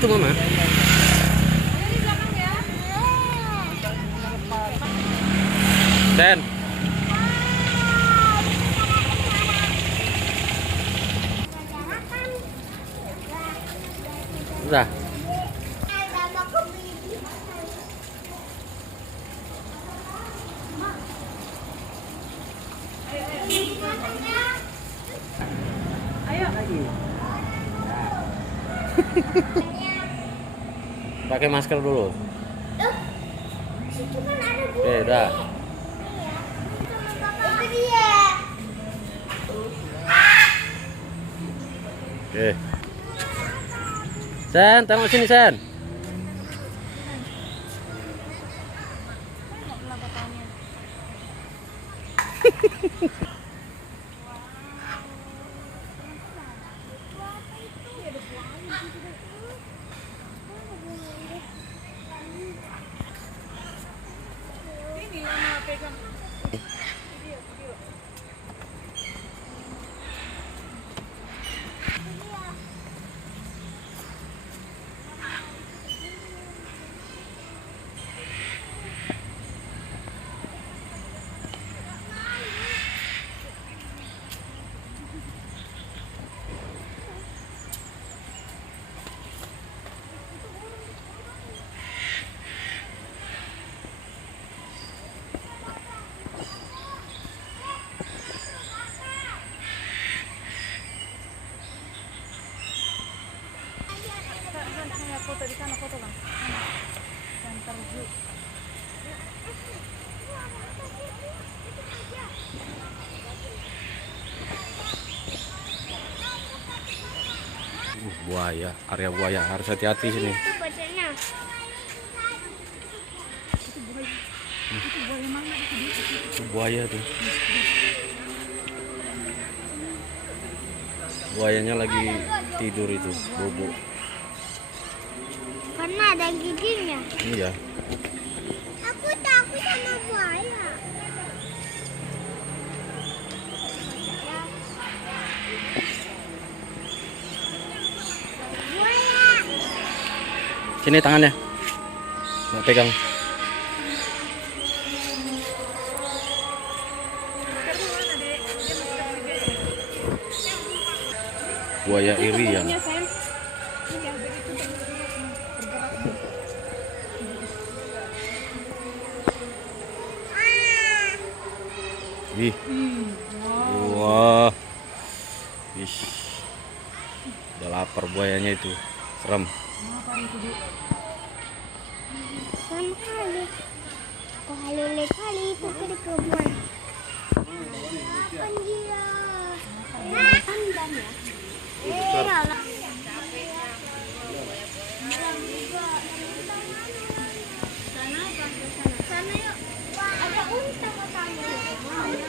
Itu mama. Den. Udah. Ayo. Pakai masker dulu. Oke, udah. Oke. Sen, tengok sini, Sen. Foto di sana, foto bang. Dan terju. Buaya, area buaya, harus hati-hati sini. Itu bacanya. Itu buaya mana itu? Itu buaya tuh. Buayanya lagi tidur itu, bobo. Karena ada giginya. Iya. Aku takut sama buaya. Buaya. Sini tangannya. Mau pegang. Buaya Irian. Wih. Wah. Wih. Udah lapar buayanya itu. Serem. Sama kali. Kok halus kali itu ke kebun. Apa dia? Pandan ya? Sana yuk. Ada unta katanya. Ada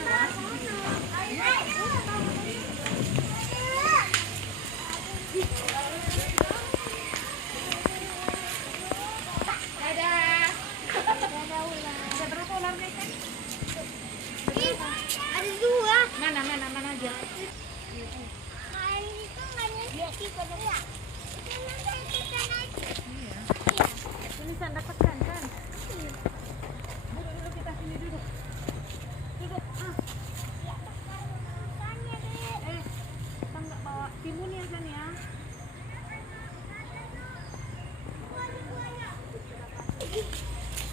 dua. Mana aja. Itu nggak nyesek pada ya. Ini saya dapatkan kan. Duduk kita sini duduk. Duduk. Kita nggak bawa timun ya kan ya.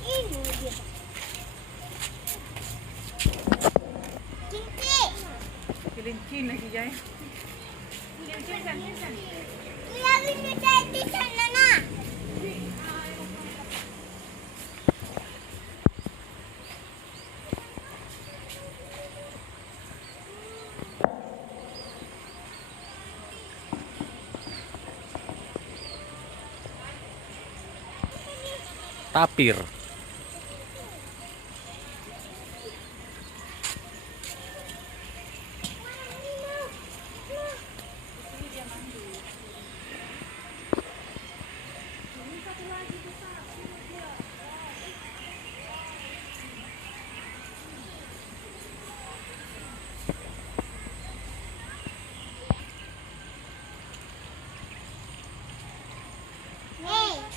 Ini dia. Kelinci lagi Jaya. Kelinci kan. Lagi di sana nak. Tapir.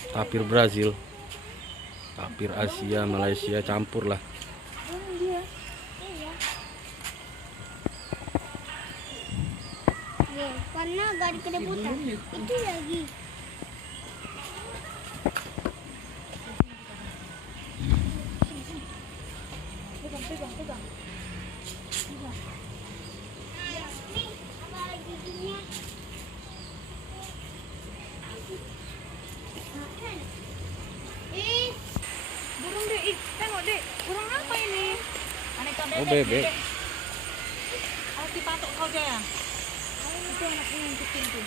Tapir Brazil, tapir Asia, Malaysia campur lah. Dia. Iya. Ya, karena gak ada kerebutan. Itu lagi. Pegang. Nih, apa lagi giginya? Ih, Burung dek, tengok dek. Burung apa ini? Aneka Oh, bebek. Oh, dipatok kau aja ya? Itu anaknya yang kecil tuh.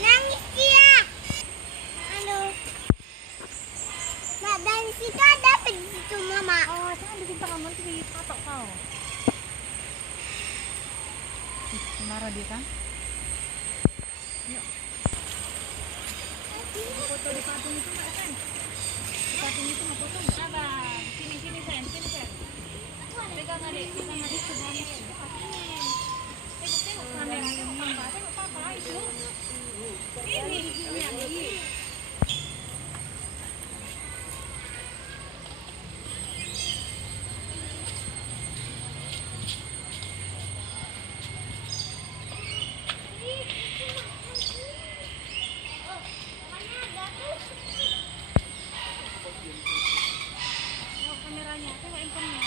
nangis dia. Halo. Mbak, dari situ ada apa di situ, Mama? Oh, jangan disimpan kamu nanti dipatok kau. Marah dia kan? Yuk. Foto di patung itu nggak, Sen? Di patung itu nggak foto nggak? Abang, sini Sen, sini Sen. Pegang adik sebenarnya. Tengok kamera, tengok papa itu. Ini. Tengok kameranya, tengok handphonenya.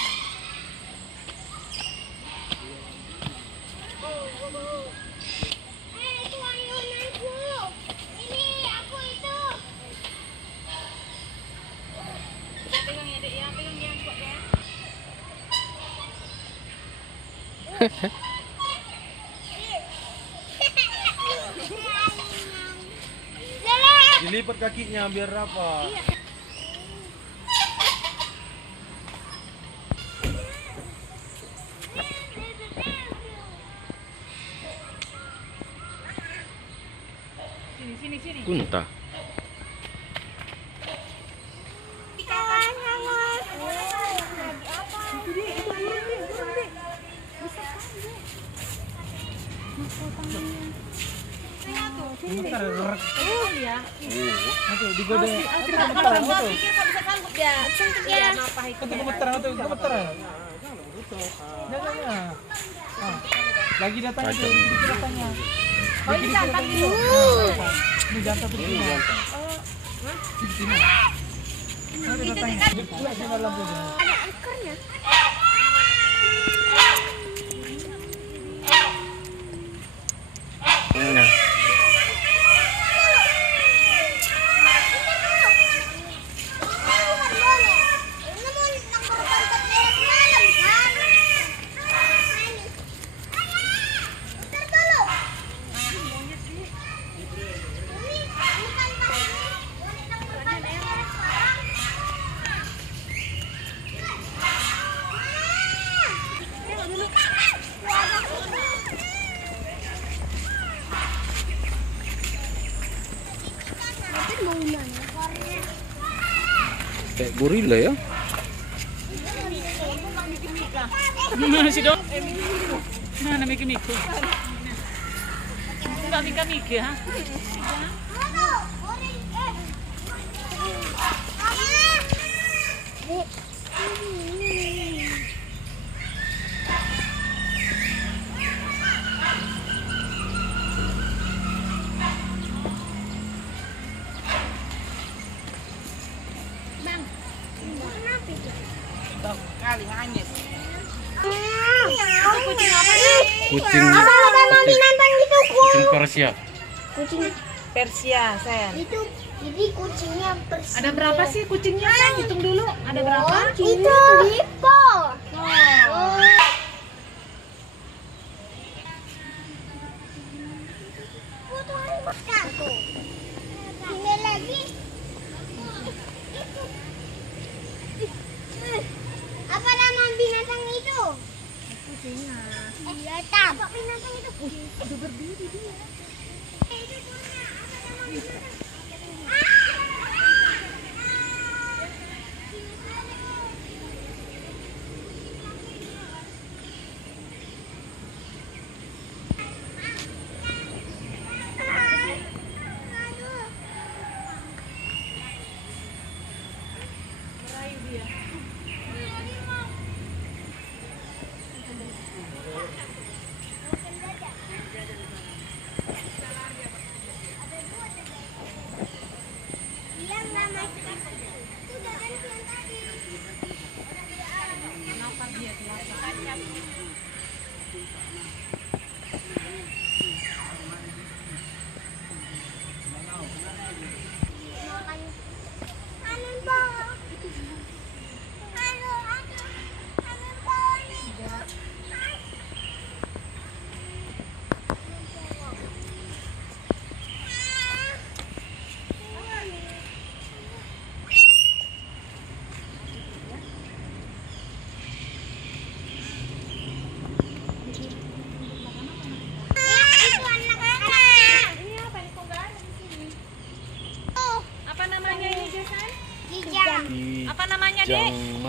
Itu ayunanku. Ini aku itu. Pegang ya dek ya, pegang ya kuat ya. Dilipat kakinya biar rapat. Sini. Kunta. Kawan hangat. Itu dia, itu burung dek. Besar sekali dek. Masuk tangannya. Oh iya. Sanggup dia. Cantik ya. Apa itu? Lagi datang itu, Tajam. datangnya. Oh ini jantan itu. Ini jantan tuh ini. Ada datangnya. Pula di dalam tuh. Ada ekornya. Nah, kayak gorila ya. Si dong. Mana Miki. Enggak Miki ha. Kali hanyut. Kucing apa sih? Kucing Persia. Kucing Persia, Sen. itu, jadi kucingnya bersih. Ada berapa sih kucingnya? Sen? Hitung dulu. Ada berapa? Itu Lipo. Oh. Foto aku. Ini lagi. Apa nama binatang itu? Kucingnya. Iya, tam. Apa binatang itu? Udah berdiri dia. Itu punya. Apa nama binatang?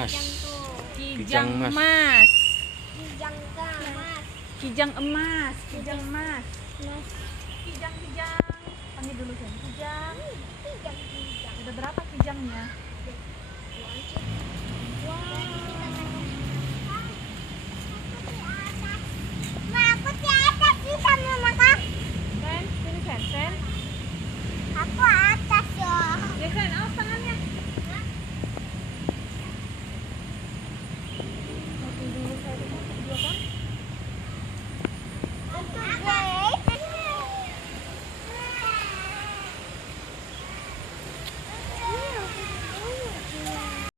Mas. Kijang Kijang emas. Kijang gamas. Kijang emas. Kijang emas. Mas. Kijang. Panggil dulu Sen. Kijang. Kijang. Ada berapa kijangnya? Wow.